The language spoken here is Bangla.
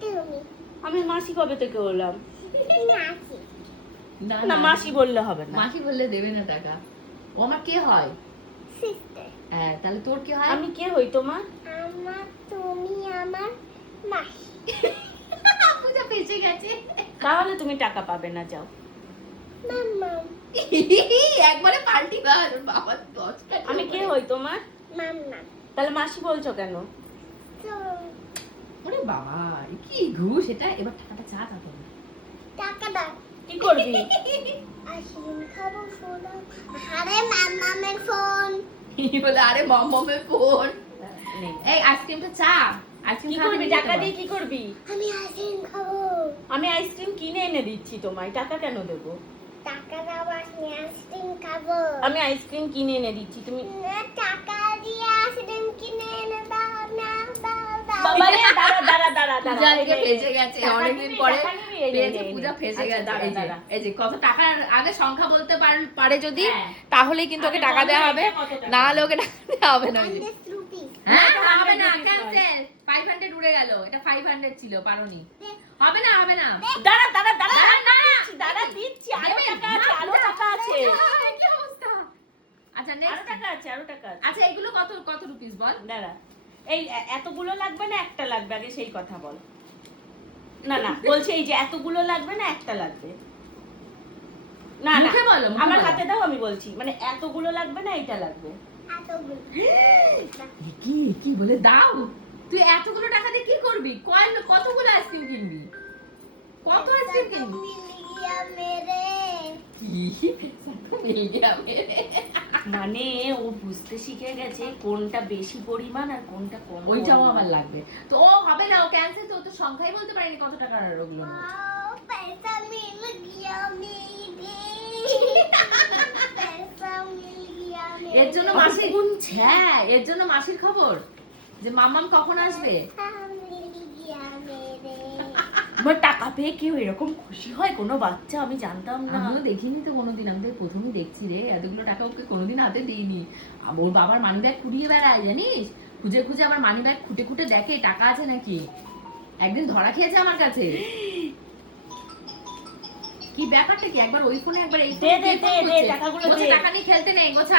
তুমি আমি মাসি কবে থেকে হলাম? নাকি না না মাসি বললে হবে না। মাসি বললে দেবে না টাকা। ও আমার কে হয়? সিস্টার হ্যাঁ, তাহলে তোর কি হয়? আমি কে হই তোমার? আমার তুমি আমার মাসি পূজা বেঁচে গেছে। তাহলে তুমি টাকা পাবে না, যাও। মাম্মা একবারে পাল্টি বাজ ওর বাবা 10 টাকা। আমি কে হই তোমার? মাম্মা তাহলে মাসি বলছো কেন? তো ওরে বাবা, এ কি ঘুষ এটা? এবার টাকাটা চা তাতে। টাকা দাও কি করবি? আইসক্রিম খাবো সোনা আরে মাম্মামের ফোন বলে আরে মমের ফোন। নেই। এই আইসক্রিমটা চা। আইসক্রিম কি খাবি করবি টাকা দিয়ে? কি করবি? আমি আইসক্রিম খাবো আমি আইসক্রিম কিনে এনে দিচ্ছি তোমায়, টাকা কেন দেবো? টাকা দাও আমি আইসক্রিম খাবো আমি আইসক্রিম কিনে এনে দিচ্ছি, তুমি না টাকা দিয়ে আইসক্রিম কিনে এনে দাও না দাও দাও বাবা রে, দাঁড়া দাঁড়া দাঁড়া দাঁড়া। পূজা এই আজকে নে, ফেঁসে গেছে টাকা অনেকদিন নিবি, পরে। টাকা নিবি, এই নে, পেয়েছে, এই নে। পূজা ফেঁসে আচ্ছা, গেছে। দাঁড়া, এই যে, দাঁড়া। এই যে কত টাকার আগে সংখ্যা বলতে পারে যদি, হ্যাঁ। তাহলেই কিন্তু ওকে আগে টাকা বলো দেওয়া এটা হবে, কত টাকা? না হলে ওকে টাকা দেওয়া হবে না। ওই যে। 100 রুপি হ্যাঁ, না, হবে না, 100 ক্যান্সেল। 500 উড়ে গেল। এটা 500 ছিল, পারোনি। হবে না, হবে না। দাঁড়া দাঁড়া দাঁড়া দাঁড়া, দাঁড়া, না। দিচ্ছি, দাঁড়া দিচ্ছি, আরো দেবে? টাকা আছে, আরো টাকা আছে, আহ, কি অবস্থা? আচ্ছা, আরো next। টাকা আছে, আরো টাকা আছে। আচ্ছা, এগুলো কত কত রুপিস বল? দাঁড়া, এই এতগুলো লাগবে না একটা লাগবে, আগে সেই কথা বল। না না, বলছে এই যে এতগুলো লাগবে না একটা লাগবে। না না, মুখে বলো, মুখে আমার বলো। হাতে দাও, আমি বলছি, মানে এতগুলো লাগবে না এটা লাগবে। এতগুলো কি কি বলে দাও? তুই এতগুলো টাকা দিয়ে কি করবি? কতগুলো আইসক্রিম কিনবি? কত আইসক্রিম কিনবি? মিল গিয়া মেরে কি? মিল গিয়া মেরে। মানে ও বুঝতে শিখে গেছে কোনটা বেশি পরিমাণ আর কোনটা কম। ওইটাও পরিমাণ। আমার লাগবে। তো ও হবে না, ও ক্যান্সেল। তো ও তো সংখ্যাই বলতে পারেনি কত টাকার ওগুলো। आओ पैसा मिल गया मेरे पैसा मिल गया मेरे এর জন্য মাসি গুনছে, এর জন্য মাসির খবর যে মামাম কখন আসবে। पैसा मिल गया मेरे আমার টাকা পেয়ে কেউ এরকম খুশি হয় কোনো বাচ্চা? আমি জানতাম না। আমিও দেখিনি তো কোনোদিন, আমি তো প্রথমই দেখছি রে। এতগুলো টাকা ওকে কোনোদিন হাতে দিইনি। ওর বাবার মানি ব্যাগ কুড়িয়ে বেড়ায় জানিস, খুঁজে খুঁজে আবার মানি ব্যাগ খুঁটে খুঁটে দেখে টাকা আছে নাকি। একদিন ধরা খেয়েছে আমার কাছে। কি ব্যাপারটা কি? একবার ওই ফোনে একবার এই দে, ফোনে দে, দে, দে, টাকাগুলো দে। টাকা নিয়ে খেলতে নেই, গোছা।